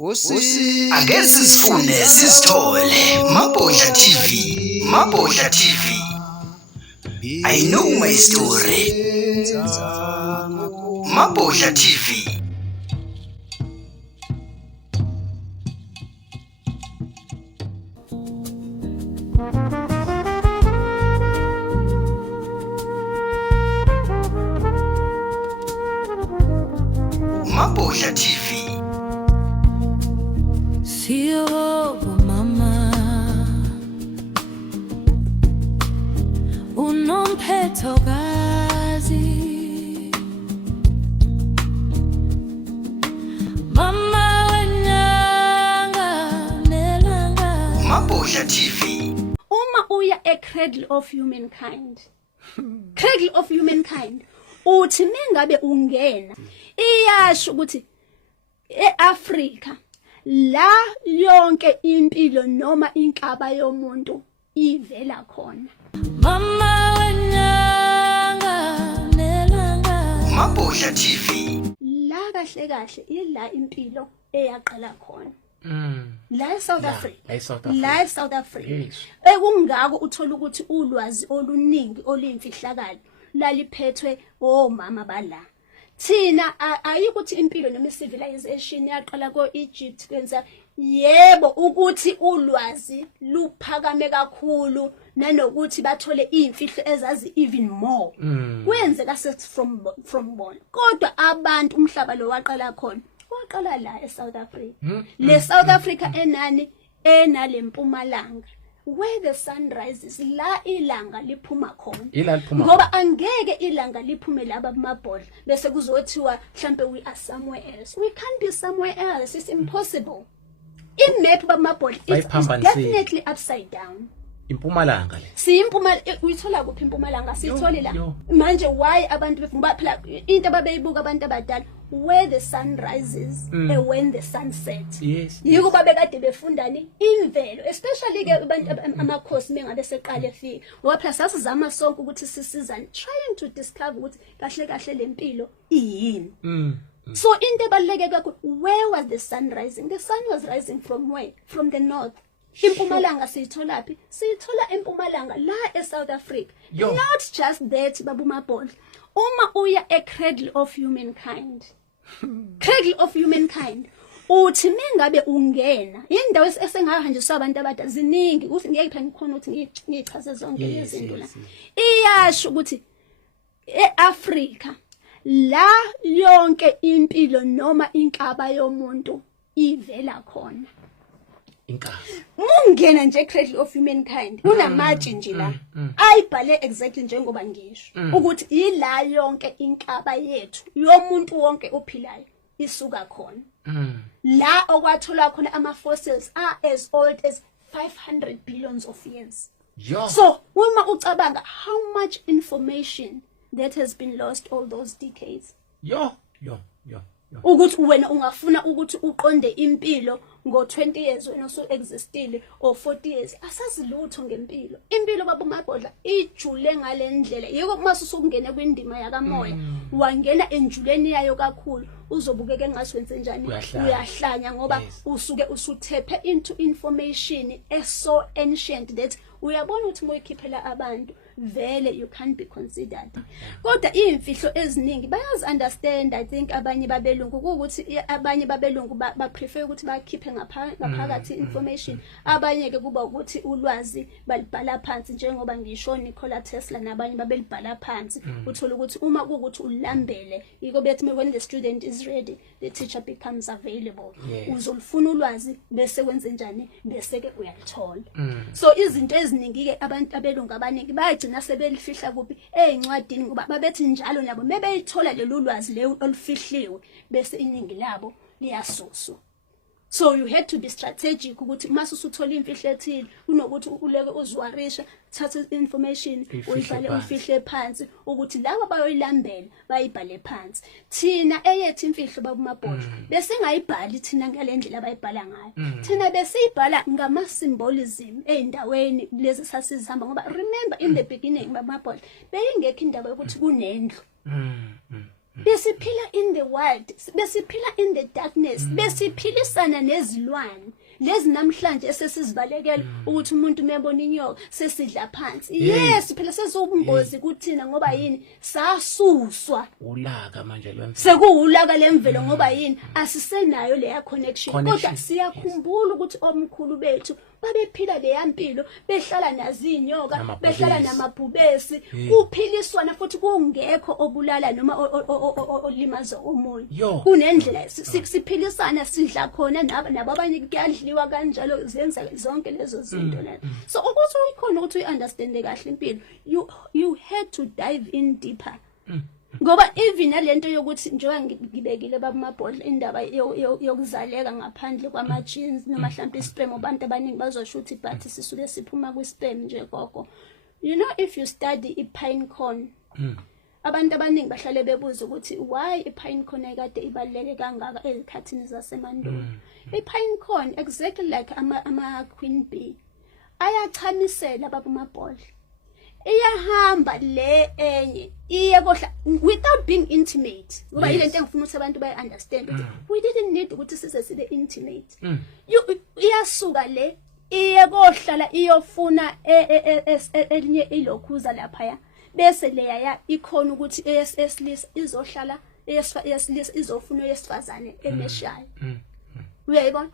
Ake sisifune sisithole Mabhodla TV. Mabhodla TV. I know my story. Mabhodla TV. Mabhodla TV. Siyobonga mama unomphethokazi mama wenyanga nelanga Mabhodla TV. Uma uya eCradle of Humankind Cradle of Humankind uthi mengabe ungena iyasho ukuthi eAfrika la yonke impilo noma inkaba yomuntu ivela khona. mama wenyanga nelanga Mabhodla TV. La kahle kahle ila impilo eyaqala khona. La eSouth Africa. La eSouth Africa. Yes. Ekungako uthola ukuthi ulwazi oluningi oluyimfihlakalo laliphethwe omama bala. Thina ayikuthi impilo noma civilization yaqala ko-Egypt kwenza yebo ukuthi ulwazi luphakame kakhulu nanokuthi bathole imfihlo ezazi even more kwenzeka from born kodwa abantu umhlaba lo waqala khona waqala la eSouth Africa le South Africa enalempumalanga where the sun rises la ilanga liphuma khona ngoba angeke ilanga liphume laba Mabhodla bese kuzothiwa mhlambe we are somewhere else. We can't be somewhere else. It's impossible. Imap baMabhodla is definitely upside down. Impumalanga le. Impumalanga uyithola kuphi impumalanga sithole la manje why abantu befuna phela into ababeyibuka abantu abadala where the sun rises and when the sun sets. Yes. Yiko babekade befundani imvelo especially ke abantu amakhosi mengabe seqale efika ngoba phela sasizama sonke ukuthi sisizane trying to discover ukuthi kahle kahle lempilo iyini. So into ebaluleke kakhulu where was the sun rising? The sun was rising from where? From the north. Impumalanga siyitholaphi? Siyithola empumalanga la eSouth Africa. Not just that babu Mabhodla. Uma uya eCradle of Humankind. Cradle of Humankind. Uthi mengabe ungena indawo esengahanjiswa abantu abadala ziningi ukuthi ngeke phela ngikhona ukuthi ngichaze zonke lezi zinto la. Iyasho ukuthi eAfrika la yonke impilo noma inkaba yomuntu ivela khona. Mungena nje eCradle of Humankind unamatshe nje la ayibhale exactly njengoba ngisho ukuthi ila yonke inkaba yethu yomuntu wonke ophilayo isuka khona la okwathola khona ama fossils are as old as 500 billions of years. So uma ucabanga how much information that has been lost all those decades. Ukuthi wena ungafuna ukuthi uqonde impilo ngo20 years wena usu existile or 40 years asazi lutho ngempilo. Impilo baba Mabhodla ijule ngalendlela yiko mase usukungena kwindima yakamoya wangena enjuleni yayo kakhulu uzobukeka engathi wenze njani uyahlanya ngoba usuke usuthephe into information so ancient that uyabona ukuthi moyikhiphela abantu vele you can't be considered. Kodwa imfihlo eziningi bayazi understand. I think abanye babelungu ukuthi abanye babelungu ba prefer ukuthi bakhiphe ngaphakathi information abanye ke kuba ukuthi ulwazi balibhala phansi njengoba ngisho Nikola Tesla nabanye babelibhala phansi uthola ukuthi uma kuukuthi ulambele yiko bethi when the student is ready the teacher becomes available. Uzolufuna ulwazi bese wenze njani bese ke uyalithola. So izinto eziningi ke abantu abelungu abaningi bayagcina sebelifihla kuphi ezincwadini ngoba babethi njalo nabo mebeyithola lelo lwazi le olufihliwe bese iningi labo liyasuswa. So you had to be strategic ukuthi mase usuthola imfihlo ethile unokuthi uleke uzwarisha thatha information uyibhale ufihle phansi ukuthi laba bayoyilambela bayibhale phansi. Thina eyethi imfihlo babu Mabhodla bese ngayibhali thina ngalendlela abayibhala ngayo. Thina besiyibhala ngama symbolism eindaweni lezi sasizihamba ngoba remember in the beginning babu Mabhodla beyingekho indaba ukuthi kunendlu. besiphila in the wild, besiphila in the darkness, besiphilisana nezilwane lezi namhlanje esesizibalekela ukuthi umuntu mebona inyoka sesidla phansi. Yes, phela sesubungozi kuthina ngoba yini sasuswa ulaka manje lwemvelo. Sekuwulaka lemvelo ngoba yini asisenayo leya connection. Kodwa siyakhumbula ukuthi omkhulu bethu babephila leya mpilo, behlala nazi inyoka, behlala namabhubesi, kuphiliswana futhi kungekho obulala noma olimaza umoya. Kunendlela siphilisana sidla khona nababanye kuyadliwa kanjalo zenza zonke lezo zinto lana. So ukuthi uyikhona ukuthi uyiunderstande kahle impilo, you had to dive in deeper. Ngoba even nalento yokuthi njengoba ngibekile babamabhodla indaba yokuzaleka ngaphandle kwama genes noma mhlawumbe isperm, abantu abaningi bazoshuthi but sisuke siphuma kwisperm nje gogo. You know, if you study ipine cone, abantu abaningi bahlale bebuza ukuthi why ipine cone ayikade ibaluleke kangaka ezikhathini zasemandulo. Ipine cone exactly like ama queen bee ayachamisela babamabhodla, iyahamba le enye iye kohla without being intimate. Ngoba ilento engifuna ukuthi abantu bayi understand ukuthi we didn't need ukuthi sibe intimate. Iyasuka le iye kohlala iyofuna elinye ilokhuza lapha, bese leya ikhona ukuthi eyesilisa izohlala eyesilisa izofuna eyesifazane emeshayo. Uyayibona?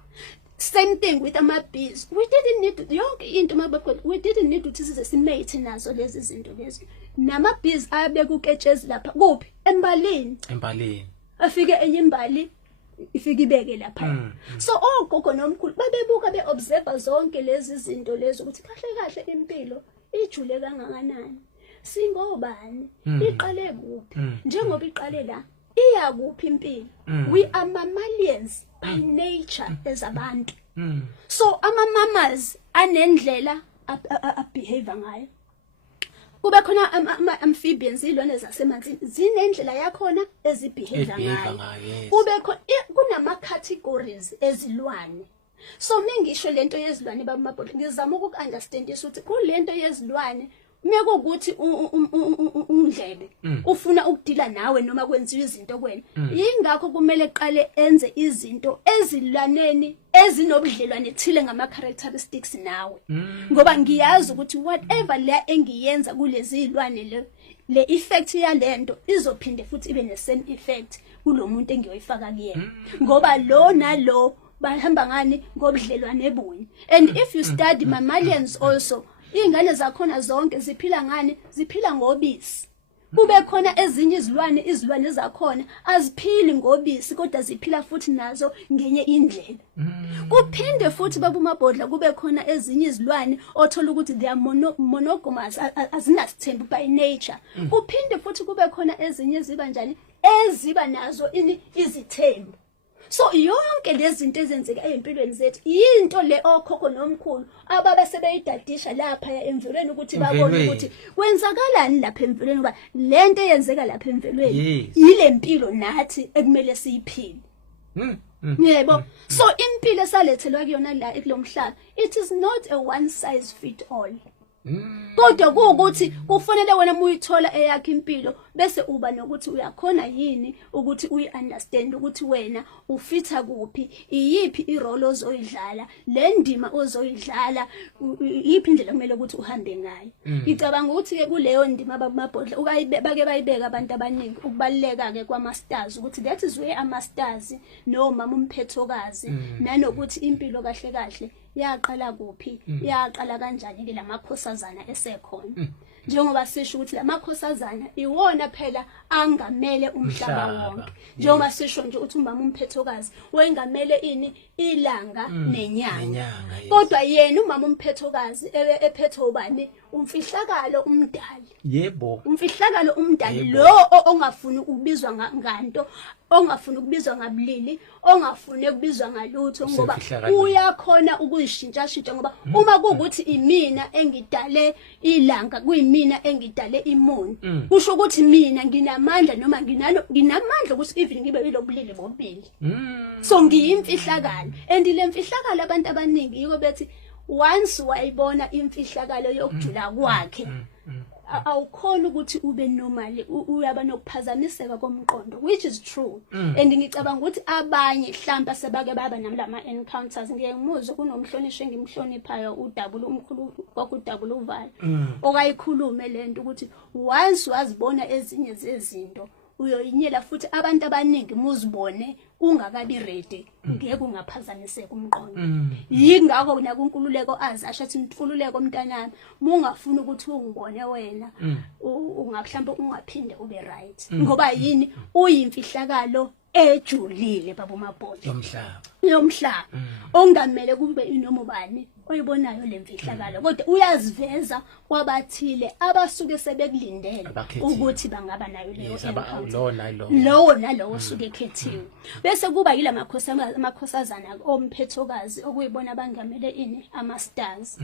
Same thing with ama-bees. We didn't need yonke into mabekho. We didn't need ukuthi size simate nazo lezi zinto lezi. Nama-bees ayabeka uketshezi lapha kuphi embalini. Afike enye imbali ifike ibeke lapha. So ogogo nomkhulu babebuka beobserve zonke lezi zinto lezi ukuthi kahle impilo ijule kangakanani. Singobani? Iqale kuphi? Njengoba iqale la iya kuphi impilo? We are mammalians by nature as abantu. So ama-mammals anendlela behave ngayo. Kube khona amphibians, izilwane zasemanzini zinendlela yakhona ezibehave ngayo. Kube khona kunama categories ezilwane. So mingisho lento yezilwane babamabhodla ngizama uku-understand ukuthi kulento yezilwane mekukuthi undlebe ufuna ukudila nawe noma kwenziwa izinto kwena, yingakho kumele qale enze izinto ezilwaneni ezinobudlelwane thile ngama characteristics nawe. Ngoba ngiyazi ukuthi whatever le engiyenza kulezi izilwane le effect yalento izophinde futhi ibe ne same effect kulomuntu engiyoyifaka kuyena, ngoba lo nalo bahamba ngani ngobudlelwane bunye. And if you study mammalians also, ingane zakhona zonke ziphila ngani? Ziphila ngobisi. Kube khona ezinye izilwane zakhona aziphili ngobisi kodwa ziphila futhi nazo ngenye indlela. Kuphinde futhi babumabhodla kube khona ezinye izilwane othola ukuthi they are monogamous, azinasithembu by nature. Kuphinde futhi kube khona ezinye ziba njani eziba nazo izithembu. So yonke lezi zinto ezenzeka empilweni zethu into le okhokho nomkhulu ababe sebeyidadisha lapha emvelweni ukuthi babone ukuthi kwenzakalani lapha emvelweni, ngoba lento eyenzeka lapha emvelweni ile mpilo nathi ekumele siyiphile. Yebo. So impilo esalethelwa kuyona la ekulomhlaba, it is not a one size fit all. Kodwa ukuthi kufanele wena uyithola eyakhe impilo bese uba nokuthi uyakhona yini ukuthi uyi-understand ukuthi wena ufitha kuphi, iyiphi irole ozoyidlala, le ndima ozoyidlala, iyiphi indlela kumele ukuthi uhambe ngayo. Ngicabanga ukuthi ke kuleyo ndima babamabhodla bake bayibeka abantu abaningi ukubaluleka-ke kwama-stars, ukuthi that is where ama-stars noma umphethokazi nanokuthi impilo kahle yaqala kuphi, yaqala kanjani ke lamakhosazana esekhona. Njengoba sisho ukuthi lamakhosazana iwona phela angamele umhlaba wonke. Njengoba sisho nje ukuthi umama umphethokazi wengamele ilanga nenyanga. Kodwa yena umama umphethokazi ephethe ubani? Umfihlakalo umdali. Yebo. Umfihlakalo umdali lo ongafuni ukubizwa nganto, ongafuni ukubizwa ngabulili, ongafuni ukubizwa ngalutho, ngoba uyakhona ukuyishintsha ngoba uma kuukuthi imina engidale ilanga, kuyimina engidale imoni, kusho ukuthi mina nginamandla noma nginamandla ukuthi even ngibe ilobulili bobili. So ngiyimfihlakalo, and le mfihlakalo abantu abaningi yiko bethi once wayibona imfihlakalo yokujula kwakhe awukhona ukuthi ube normal uyaba nokuphazamiseka komqondo, which is true. And ngicabanga ukuthi abanye mhlawumbe sebake baba nalama encounters. Ngeke ngimuzwe kunomhlonishwa engimhloniphayo uDabula umkhulu kwakuDabula uValo okayikhulume lento ukuthi once wazibona ezinye zezinto uyoyinyela futhi abantu abaningi muzibone ungakabi ready ngeke ungaphazamiseka umqondo. Yingakho nakuNkululeko azasho athi Nkululeko mntanami mungafuna ukuthi ungibone wena mhlawumbe ungaphinde ube right ngoba yini uyimfihlakalo ejulile baba uMabhola yomhlaba ongamele kube inoma ubani oyibonayo lemfihlakalo kodwa uyaziveza kwabathile abasuke sebekulindele ukuthi bangaba nayo leyo lowo nalowo suke ekhethiwe bese kuba yila amakhosazana omphethokazi okuyibona abangamele ini ama-stars.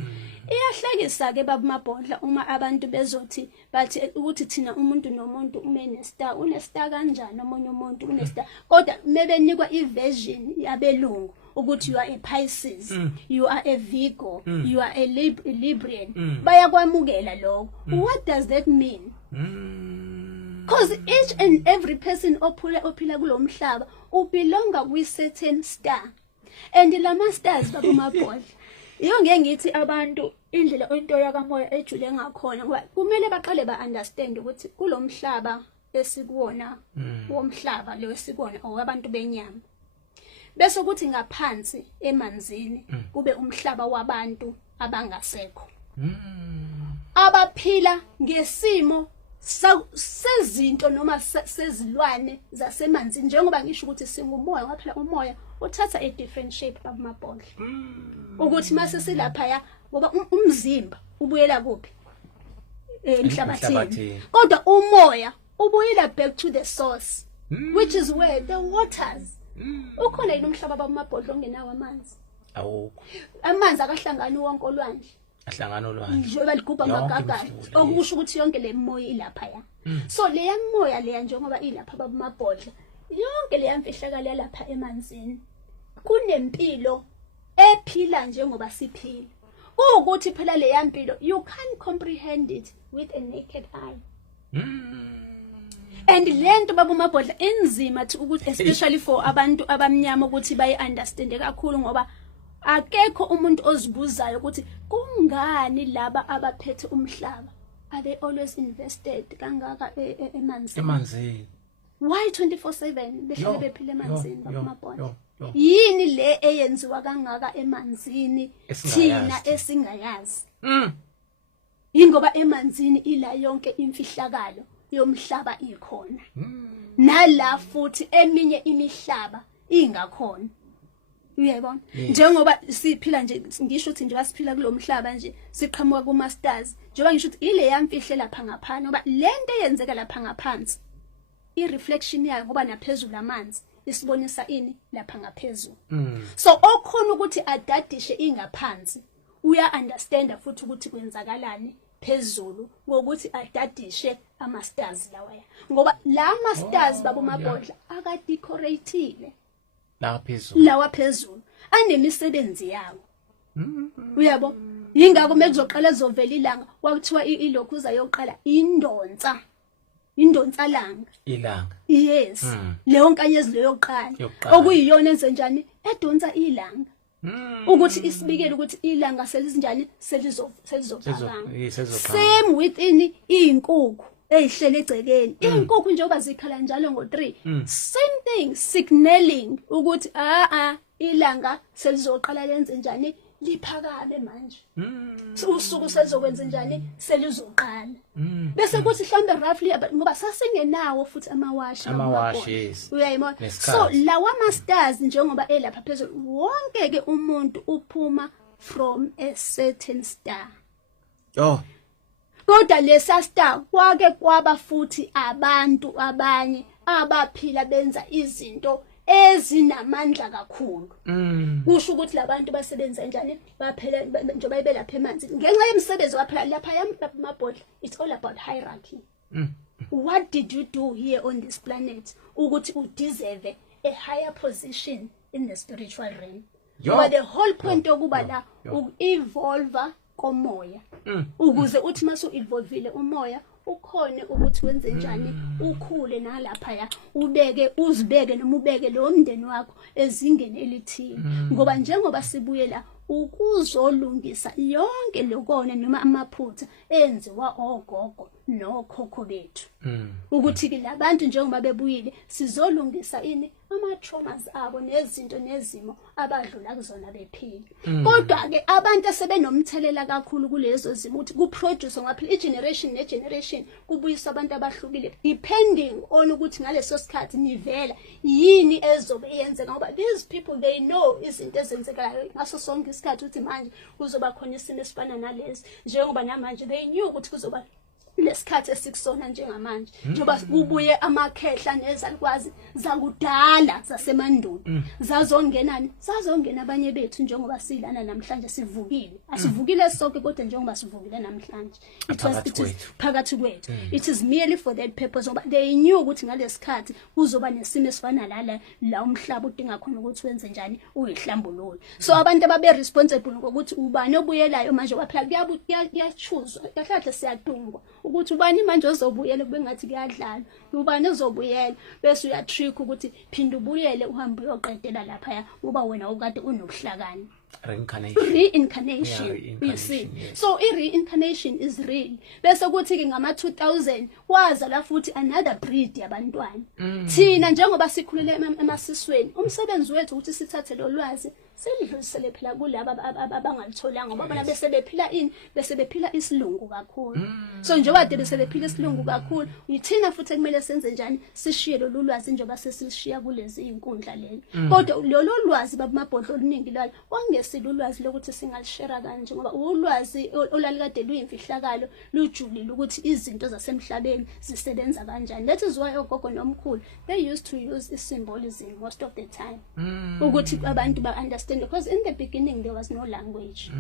Iyahlekisa ke baba uMabhodla uma abantu bezothi bathi ukuthi thina umuntu nomuntu unestar unestar kanjani omunye umuntu unestar kodwa mebenikwa iversion yabelungu ukuthi you are a Pisces, you are a Virgo, you are a Librian. Bayakwamukela lokho. What does that mean? Because each and every person ophila kulo mhlaba ubelonga with certain star. And lama stars baba uMabhodla. Iyo ngeke ngithi abantu indlela into yakamoya ejule ngakhona ngoba kumele baqale ba-understand ukuthi kulo mhlaba esikuwona womhlaba lo esikuwona owabantu benyama. Bese kuthi ngaphansi emanzini kube umhlaba wabantu abangasekho abaphila ngesimo sezinto noma sezilwane zasemanzini njengoba ngisho ukuthi singumoya ngaphela umoya uthatha a different shape baba uMabhodla ukuthi mase silapha ya ngoba umzimba ubuyela kuphi emhlabathini kodwa umoya ubuyela back to the source which is where the waters ukhona yini umhlaba baba uMabhodla ongenawo amanzi awukho amanzi akahlangani wonke olwandle ahlangana olwandle njengoba ligubha amagagana okusho ukuthi yonke le moya ilapha ya so leya moya leya njengoba ilapha baba uMabhodla yonke leya mfihlakalo yalapha emanzini kunempilo ephila njengoba siphila ukuthi phela leya mpilo you can't comprehend it with a naked eye. And lento baba uMabhodla enzima ukuthi especially for abantu abamnyama ukuthi bayi understand kakhulu ngoba akekho umuntu ozibuzayo ukuthi kungani laba abaphethe umhlaba are they always invested kangaka emanzini why 24/7 behlale bephile emanzini baba uMabhodla yini le eyenziwa kangaka emanzini thina esingayazi ingoba emanzini ila yonke imfihlakalo yomhlaba ikhona nala futhi eminye imihlaba ingakhona uyayibona njengoba siphila nje ngisho ukuthi nje siphila kulomhlaba nje siqhamuka kuma stars njengoba ngisho ukuthi ile yamfihle lapha ngaphansi ngoba lento eyenzeka lapha ngaphansi I reflection yayo ngoba naphezulu amanzi isibonisa ini lapha ngaphezulu so okhona ukuthi adadishe ingaphansi uya understand futhi ukuthi kwenzakalani phezulu ngokuthi adadishe ama stars lawaya ngoba la ama stars baba uMabhodla akadecoratile lawa phezulu anemisebenzi yawo uyabo yingakho mekuzoqala ezovela ilanga wakuthiwa ilokhuza yokuqala indonsa ilanga yes leyo nkanyezi leyo yokuqala okuyiyona enze njani edonsa ilanga ukuthi isibikele ukuthi ilanga selizinjani selizovakanga same within inkukhu eyihlele egcekeni inkukhu njengoba zikhala njalo ngo3 same thing signaling ukuthi ilanga selizoqala lenze njani liphakame manje usuku selizokwenza njani selizoqala bese kuthi mhlambe roughly ngoba sasengenawo futhi amawashi uyayibona so lawa ama stars njengoba elapha phezulu wonke ke umuntu uphuma from a certain star kodwa lesa star kwake kwaba futhi abantu abanye abaphila benza izinto ezinamandla kakhulu kusho ukuthi labantu basebenza kanjani baphela njengoba ibelapha emanzini ngenxa yemsebenzi waphela lapha yamabhodla it's all about hierarchy what did you do here on this planet ukuthi u deserve a higher position in the spiritual realm but the whole point okuba la evolve komoya ukuze uthi masu evolvile umoya ukhone ukuthi wenze njani ukhule nalapha uzibeke noma ubeke lo mndeni wakho ezingeni elithile ngoba njengoba sibuye la ukuzolungisa yonke lokona noma amaphutha enziwa ogogo nokhokho bethu ukuthi ke labantu njengoba bebuyile sizolungisa ini ama-traumas abo nezinto nezimo abadlula kuzona bephila kodwa ke abantu asebenomthelela kakhulu kulezo zimo ukuthi kuproduce ngaphela igeneration negeneration kubuyisa abantu abahlukile depending on ukuthi ngaleso sikhathi nivela yini ezobe yenzeka ngoba these people they know izinto ezenzekayo ngaso sonke isikhathi ukuthi manje kuzoba khona isimo esifana nalezi njengoba namanje they knew ukuthi kuzoba lesikhathi esikusona njengamanje njoba kubuye amakhehla nezalukwazi zakudala zasemandulo zazongena abanye bethu njengoba silana namhlanje sivukile asivukile sonke kodwa njengoba sivukile namhlanje it was phakathi kwethu it is merely for that purpose ngoba they knew ukuthi ngalesikhathi kuzoba nesimo esifana la umhlaba udinga khona ukuthi wenze njani uyihlambulule so abantu ababe responsible ngokuthi ubani obuyelayo manje waphela kuyachoose kahle siyadungwa ukuthi ubani manje ozobuyela kube ngathi kuyadlala ubani ozobuyela bese uyatrick ukuthi phinda ubuyele uhambe uyoqedela lapha ngoba wena ukade unobuhlakani reincarnation you see so reincarnation is real bese kuthi ke ngama 2000 waza la futhi another breed yabantwana thina njengoba sikhulele emasisweni umsebenzi wethu ukuthi sithathe lo lwazi selidlulisele phela kulabo abangalitholanga ngoba bona bese bephila isilungu kakhulu so njengoba bese bephila isilungu kakhulu yithina futhi kumele senze njani sishiye lo lwazi njengoba sesilishiya kulezi inkundla leli kodwa lo lwazi babamabhodlo oluningi lalo wangesilo ulwazi lokuthi singalishare kanje ngoba ulwazi olalikade luyimfihlakalo lujulile ukuthi izinto zasemhlabeni zisebenza kanjani that is why ogogo nomkhulu they used to use symbolism most of the time ukuthi abantu ba understand because in the beginning there was no language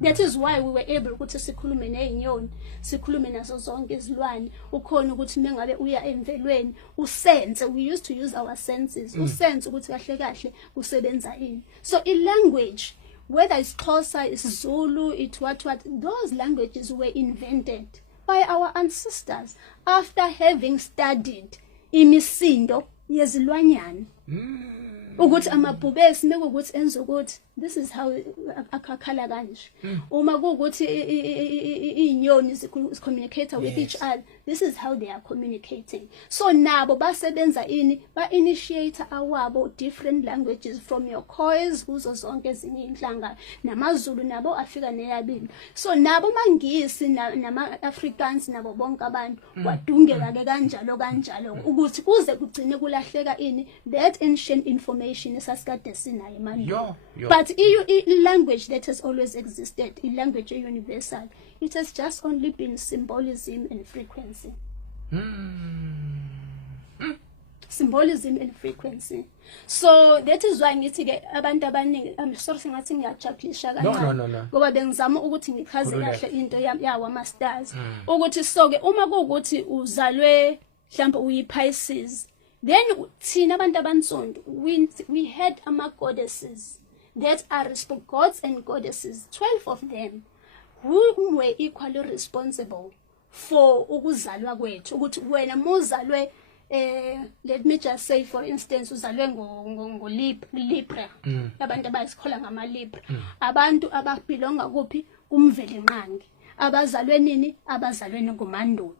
that is why we were able ukuthi sikhulume nezinyoni sikhulume nazo zonke izilwane ukhona ukuthi mengabe uya emvelweni usense we used to use our senses usense ukuthi kahle usebenza ini so I language whether it's Xhosa it's Zulu it what those languages were invented by our ancestors after having studied imisindo yezilwanyana ukuthi amabhubesi mekuthi enza ukuthi this is how akakhala kanje uma kuukuthi inyoni communicate with each other this is how they are communicating so nabo basebenza ini ba initiate awabo different languages from your Khois kuzo zonke ezinye inhlanga namaZulu nabo afika neyabili so nabo mangisi nama Africans nabo bonke abantu wadungeka ke kanjalo ukuthi kuze kugcine kulahleka ini that ancient information esasikade sinayo manje but language that has always existed, a language universal, it has just only been symbolism and frequency. Symbolism and frequency. So that is why ngithi ke abantu abaningi I'm sorry singathi ngiyajabulisha kancane ngoba bengizama ukuthi ngichaze kahle into yawo ama stars ukuthi soke uma kuukuthi uzalwe mhlawumbe uyiPisces then thina abantu abansundu we had ama goddesses that are gods and goddesses 12 of them who were equally responsible for ukuzalwa kwethu ukuthi wena muzalwe let me just say for instance uzalwe ngo Libra abantu abayisikhola ngama Libra abantu ababelonga kuphi kumveli nqangi abazalwe nini abazalwe ngomandulo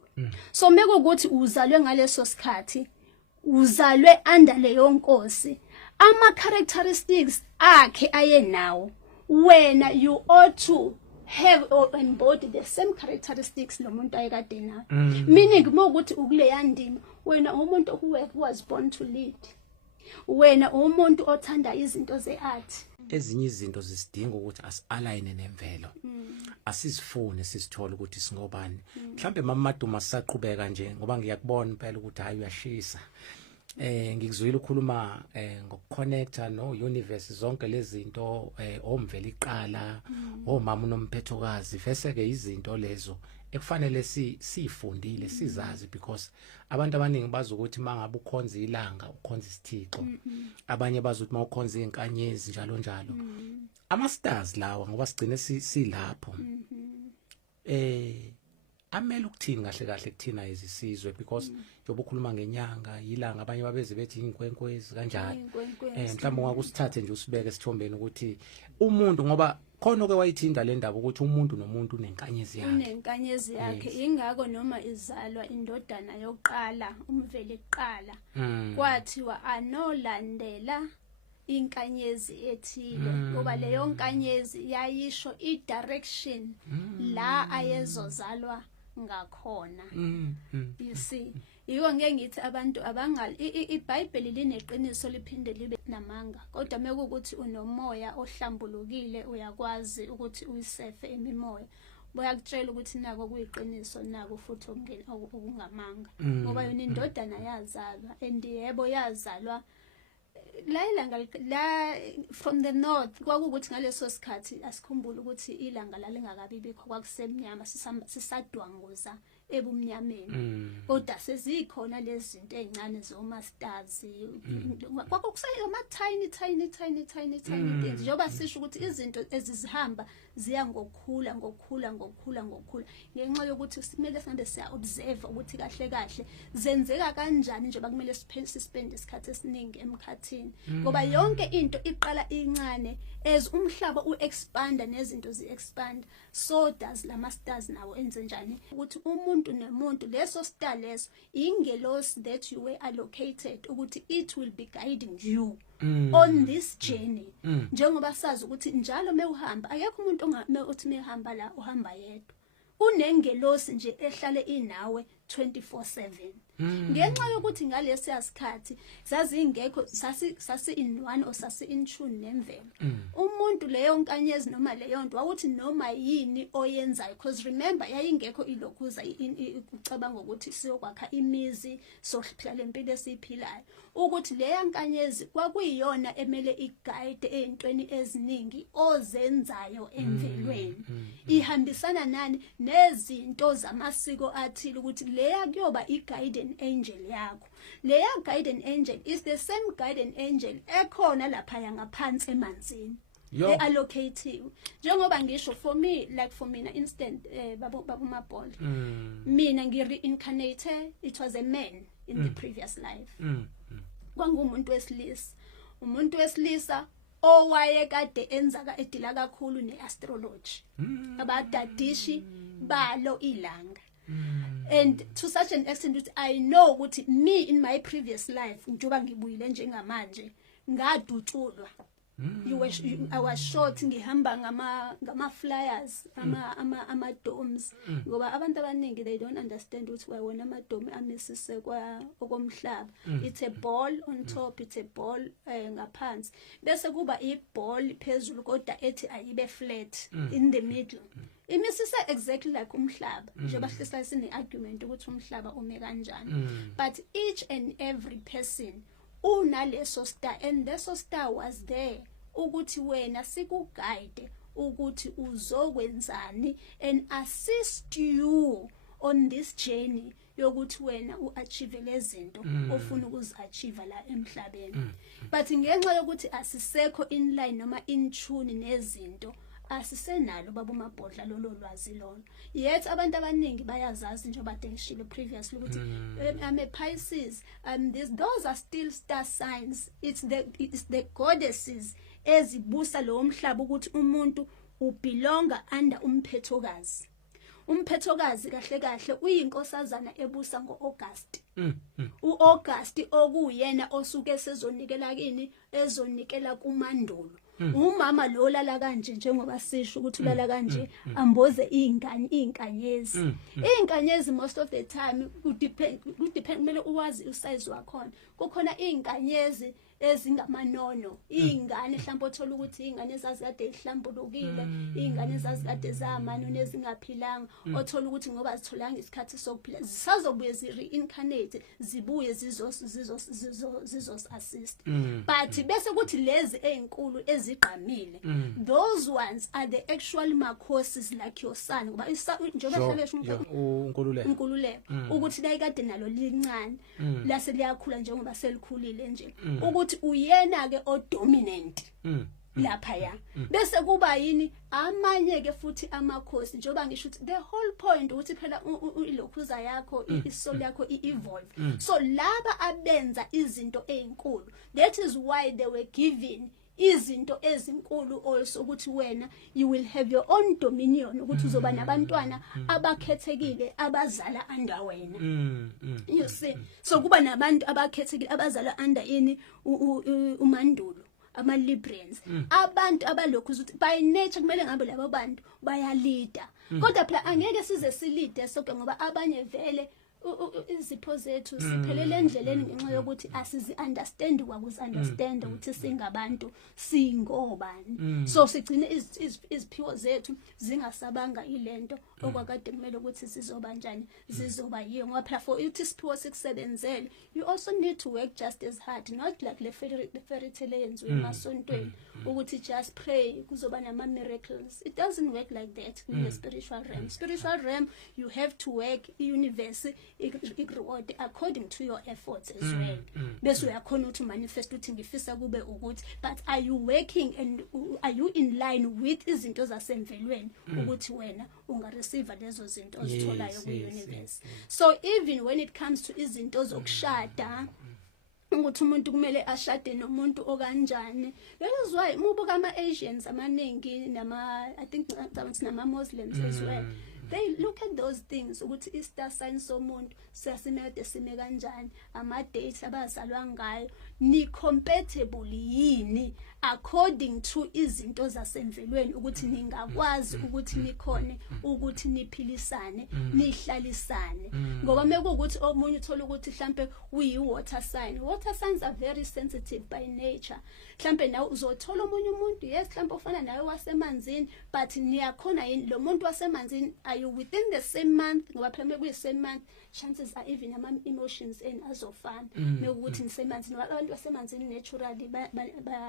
so mekuthi uzalwe ngaleso sikhathi uzalwe under leyo nkosi ama characteristics akhe ayenawo wena you ought to have or embody the same characteristics lo muntu ayekade nayo meaning ukuthi ukuleya ndima wena umuntu who was born to lead wena umuntu othanda izinto zeart ezinye izinto zisidinga ukuthi asi-align nemvelo asizifune sizithola ukuthi singobani mhlambe mama Maduma sisaqhubeka nje ngoba ngiyakubona phela ukuthi hayi uyashisa ngikuzwile ukukhuluma ngokuconnecta no universe zonke lezi zinto omvela iqala omama unomphethokazi bese ke izinto lezo ekufanele sifundile sizazi because abantu abaningi bazi ukuthi mangabe ukhonza ilanga ukhonza isithixo abanye bazi ukuthi mawukhonza inkanyezi njalo ama stars lawa ngoba sigcine silapho amele ukuthini kahle kahle kuthina izisizwe because njoba ukhuluma ngenyanga yilanga abanye babeze bethi inkwenkwezi kanjani mhlawumbe ungakusithathe nje usibeke esithombeni ukuthi umuntu ngoba khona ke wayithinda le ndaba ukuthi umuntu nomuntu unenkanyezi yakhe unenkanyezi yakhe ingakho noma izalwa indodana yokuqala umveli kuqala kwathiwa anolandela inkanyezi ethile ngoba leyo nkanyezi yayisho i-direction la ayezozalwa ngakhona you see yiko ngeke ngithi abantu iBhayibheli lineqiniso liphinde libe namanga kodwa mekukuthi unomoya ohlambulukile uyakwazi ukuthi uyisefe emimoya bayakutshela ukuthi nako kuyiqiniso nako futhi okungamanga ngoba yona indodana yazalwa and yebo yazalwa la ilanga la from the north kwakukuthi ngaleso sikhathi asikhumbule ukuthi ilanga lalingakabi bikho kwakusemnyama sisadwanguza ebumnyameni kodwa sezikhona lezi zinto ezincane zoma stars kwakukusayile ama tiny things njoba sisho ukuthi izinto ezizihamba ziya ngokukhula ngenxa yokuthi simele sihambe siya observe ukuthi kahle kahle zenzeka kanjani njengoba kumele spend isikhathi esiningi emkhathini ngoba yonke into iqala incane as umhlaba uexpanda nezinto ziexpand so does lama stars nawo enze njani ukuthi umuntu nemuntu leso star leso ingelosi that you were allocated ukuthi it will be guiding you on this journey njengoba sazi ukuthi njalo mewuhamba akekho umuntu uthi mehamba la uhamba yedwa unengelosi nje ehlale inawe 24/7 ngenxa yokuthi ngalesi yasikhathi sazingekho sasi in one or sasi in tune nemvelo umuntu leyo nkanyezi noma leyo nto wakuthi noma yini oyenzayo because remember yayingekho ilokhuza ucabanga ukuthi siyokwakha imizi sohlala lempilo esiphilayo ukuthi leya nkanyezi kwakuyiyona emele iguide ezintweni eziningi ozenzayo emvelweni ihambisana nani nezinto zamasiko athile ukuthi leya kuyoba iguide angel yakho leya guardian angel is the same guardian angel ekhona lapha ngaphansi emanzini allocated njengoba ngisho for me like for mina instant babu mabholo mina ngi-reincarnate it was a man in the previous life kwangumuntu wesilisa owaye kade enzaka edila kakhulu neastrology abadadishi balo ilanga and to such an extent that I know ukuthi me in my previous life njoba ngibuyile njengamanje ngadutshulwa I was short ngihamba ngama flyers ama domes ngoba abantu abaningi they don't understand ukuthi wona ama dome amisise okomhlaba it's a ball on top it's a ball ngaphansi bese kuba I ball phezulu kodwa ethi ayibe flat in the middle imisise exactly like umhlaba njengoba sihlala sine argument ukuthi umhlaba ume kanjani but each and every person unaleso star and leso star was there ukuthi wena sikuguide ukuthi uzokwenzani and assist you on this journey yokuthi wena uachieve lezinto ofuna ukuziachieve la emhlabeni but ngenxa yokuthi asisekho in line noma in tune nezinto asisenalo babu mabhodla lolwazi lolo yet abantu abaningi bayazazi njengoba ngishilo previously ukuthi I'm a Pisces those are still star signs it's the goddesses ezibusa lo mhlaba ukuthi umuntu ubelonga under umphethokazi kahle kahle uyinkosazana ebusa ngoAugust uAugust okuyena osuke sezonikela kini ezonikela kumandulo umama lo lala kanje njengoba sisho ukuthi ulala kanje amboze inkanyezi most of the time depend kumele uwazi usize wakhona kukhona inkanyezi ezingamanono ingane mhlawumbe othola ukuthi ingane ezazikade ihlambulukile ingane ezazikade zamano nezingaphilanga othola ukuthi ngoba zitholanga isikhathi sokuphila zisazobuye zi-reincarnate zibuye zizos assist but bese kuthi lezi ezinkulu ezigqamile those ones are the actual makhosisi like your son ngoba njengoba hlelesho unkululeko ukuthi la ikade nalo lincane lase liyakhula njengoba selikhulile nje ukuthi uyena ke odominant lapha ya bese kuba yini amanye ke futhi amakhosi njoba ngisho ukuthi the whole point ukuthi phela ilokhuza yakho isoul yakho evolve so laba abenza izinto ezinkulu that is why they were given izinto ezinkulu also ukuthi wena you will have your own dominion ukuthi uzoba nabantwana abakhethekile abazala under wena you see so kuba nabantu abakhethekile abazala under ini umandulo ama-Librians abantu abalokhu ukuthi by nature kumele ngabe labo bantu bayalida kodwa phela angeke size silide sonke ngoba abanye vele izipho zethu siphelele endleleni ngenxa yokuthi asizi understand understand ukuthi singabantu singobani so sigcine iziphiwo zethu zingasabanga ilento okwakade kumele ukuthi sizoba njani zizoba yiyo ngoba phela for ukuthi isiphiwo sikusebenzele you also need to work just as hard not like le fairy tale yenziwe emasontweni ukuthi just pray kuzoba nama miracles it doesn't work like that in the spiritual realm you have to work universe reward according to your efforts as well bese uyakhona ukuthi manifest uthi ngifisa kube ukuthi but are you working and are you in line with izinto zasemvelweni ukuthi wena unga receive lezo zinto ozitholayo ku universe so even when it comes to izinto zokushada ukuthi umuntu kumele ashade nomuntu okanjani that is why mubuka ama Asians amaningi nama I think nama Muslims as well they look at those things ukuthi i-star sign somuntu siyasimede sime kanjani ama dates abazalwa ngayo ni compatible yini according to izinto zasemvelweni ukuthi ningakwazi ukuthi nikhone ukuthi niphilisane nihlalisane ngoba mekuthi omunye uthola ukuthi mhlambe uyi water signs are very sensitive by nature mhlambe nawe uzothola omunye umuntu yes mhlambe ufana nawe wasemanzini but niyakhona yini lo muntu wasemanzini are you within the same month ngoba phela mekuyi same month chances are even ama emotions azofana mekuthi nisemanzini abantu basemanzini naturally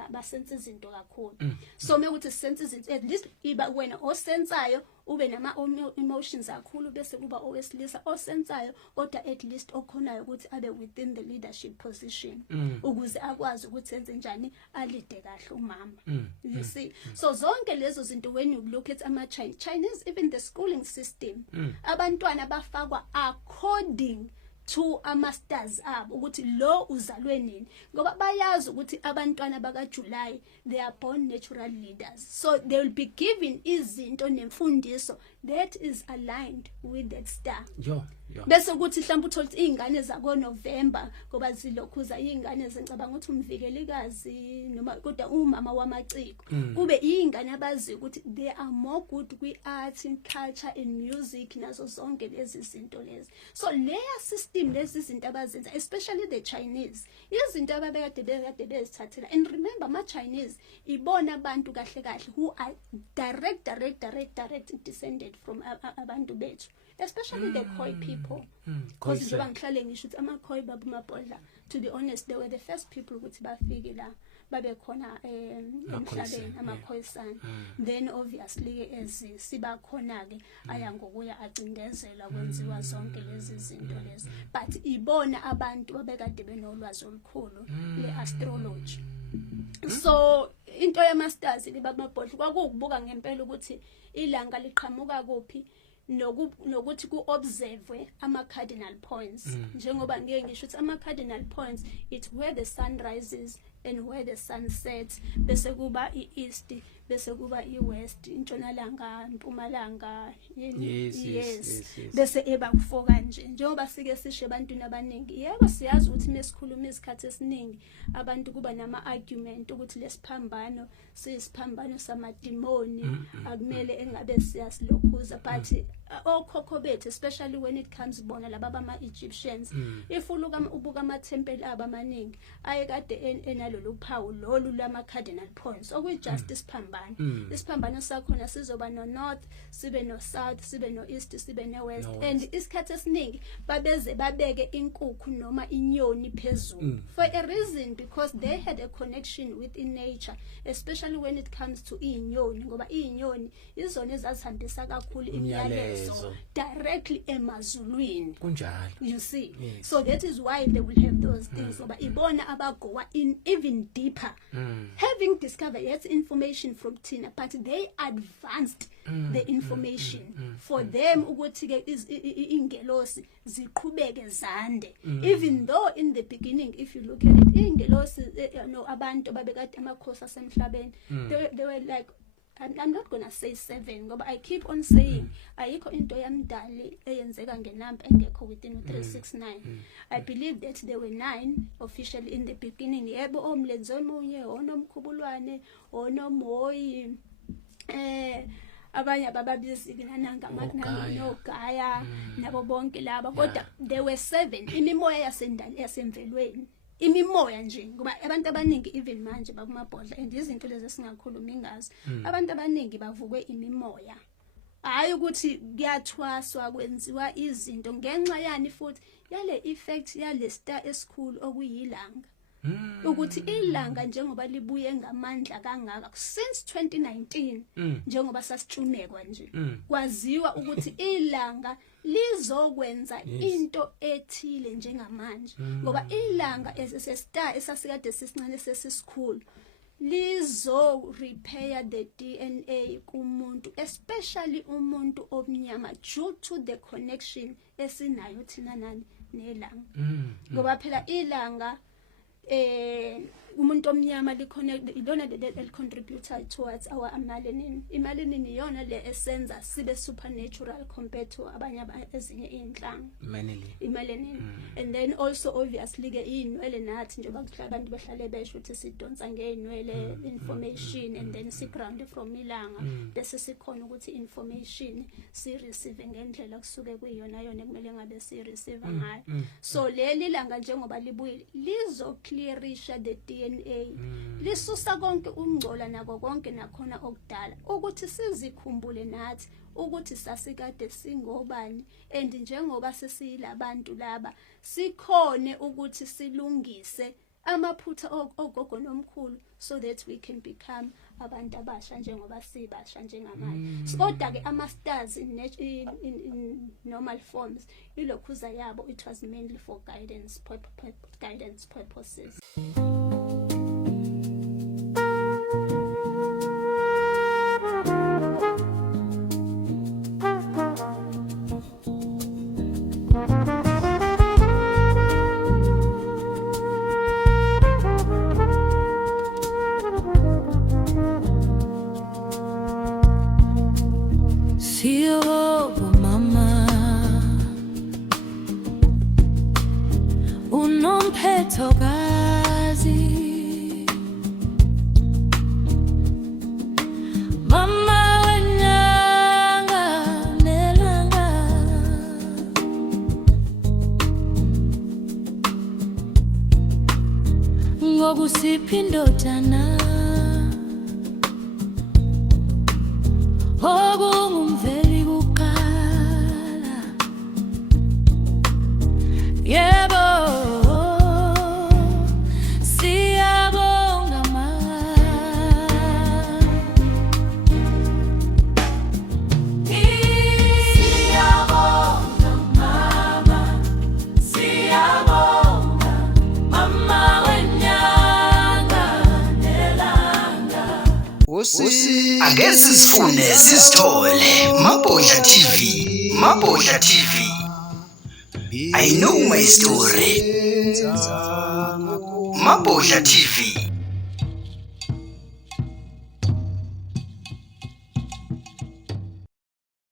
basense izinto kakhulu so mekuthi sense izinto at least iba wena osensayo ube nama emotions kakhulu bese kuba owesilisa osensayo kodwa at least okhonayo ukuthi abe within the leadership position ukuze akwazi ukuthi enze njani alide kahle umama you see so zonke lezo zinto when you look at ama Chinese even the schooling system abantwana bafakwa according to amasters abo ukuthi lo uzalwe nini ngoba bayazi ukuthi abantwana baka July they are born natural leaders so they will be given izinto nemfundiso that is aligned with that star bese ukuthi mhlawumbe uthola ukuthi izingane zako November ngoba zilokhuza izingane zengcabanga ukuthi umvikelikazi noma kodwa umama wamaciko kube izingane abazi ukuthi they are more good kwi art and culture and music nazo zonke lezi zinto lezi so layer system lezi zinto abazenza especially the Chinese izinto ababekade bezithathela and remember ma Chinese ibona abantu kahle kahle who are direct descended from abantu bethu especially the Khoi people because njengoba ngihlale ngisho ukuthi ama Khoi babumabhodla to be honest they were the first people ukuthi bafike la babe khona emhlabeni ama Khoisan then obviously siba khona ke aya ngokuya acindezela kwenziwa zonke lezi zinto lezi but ibona abantu babekade benolwazi olukhulu le astrology so into yamasters libababhodla kwakukubuka ngempela ukuthi ilanga liqhamuka kuphi nokuthi ku-observe ama-cardinal points njengoba ngeke ngisho ukuthi ama-cardinal points it's where the sun rises and where the sun sets bese kuba i-east bese kuba i-west intshonalanga impumalanga yes bese eba kufoka nje njengoba sike sisho abantwini abaningi yebo siyazi ukuthi mesikhuluma isikhathi esiningi abantu kuba nama-argument ukuthi lesiphambano siyisiphambano samadimoni akumele engabe siyasilokhuza but okhokho bethu especially when it comes bona laba bama-Egyptians if ubuka amathempeli abo amaningi ayekade enalolu phawu lolu lama-cardinal points okuyi-just isiphambano sakhona sizoba no-north sibe no-south sibe no-east sibe no-west and isikhathi esiningi babeze babeke inkukhu noma inyoni phezulu for a reason because they had a connection with nature especially when it comes to inyoni ngoba inyoni izona ezazihambisa kakhulu imiyalezo directly emazulwini kunjalo you see so that is why they will have those things ngoba ibona abagowa in even even deeper. Having discovered yes information from Tina, but they advanced the information for them ukuthi ke ingelosi ziqhubeke zande. Even though in the beginning, if you look at it, ingelosi abantu babekade amakhosi asemhlabeni, they were like, I'm not gonna say 7 ngoba I keep on saying ayikho into yamdali eyenzeka ngenamba engekho within 369. I believe that there were 9 officially in the beginning. Yebo omlenze omunye onomkhubulwane onomoyi abanye ababizikina nogaya nabo bonke laba kodwa there were 7 imimoya yasendali yasemvelweni. Imimoya nje ngoba abantu abaningi even manje bakumabhodla and izinto lezi singakhuluma ngazo abantu abaningi bavukwe imimoya hayi ukuthi kuyathwaswa kwenziwa izinto ngenxa yani futhi yale effect yale star esikhulu okuyilanga ukuthi ilanga njengoba libuye ngamandla kangaka since 2019 njengoba sasitshumekwa nje kwaziwa ukuthi ilanga lizokwenza into ethile njengamanje ngoba ilanga esestar esasikade sisincane sesisikhulu lizo repair the DNA kumuntu especially umuntu omnyama due to the connection esinayo thina nani nelanga ngoba phela ilanga umuntu omnyama liconnect ilona le contributor towards our melanin. Melanin iyona le esenza sibe supernatural compared to abanye ezinye inhlanga melanin. And then also obviously ke inwele nathi njengoba kuhlala abantu behlale besho ukuthi sidonsa ngeinwele information and then si ground from ilanga bese sikhona ukuthi information si receive ngendlela kusuke kuyiyona yona kumele ngabe si receive ngayo. So leli langa njengoba libuye lizo clearisha the DNA lisusa konke ungcola nako konke nakhona okudala ukuthi sizikhumbule nathi ukuthi sasikade singobani and njengoba sesiyilabantu laba sikhone ukuthi silungise amaphutha ogogo nomkhulu so that we can become abantu abasha njengoba sibasha njengamanje. Kodwa ke ama stars in normal forms ilokhuza yabo it was mainly for guidance purposes. Tokazi Mama wenyanga nelanga ngokusiphi indodana okungumveli kuqala yebo Ake sisifune sizithole Mabhodla TV. Mabhodla TV. I know my story. Mabhodla TV.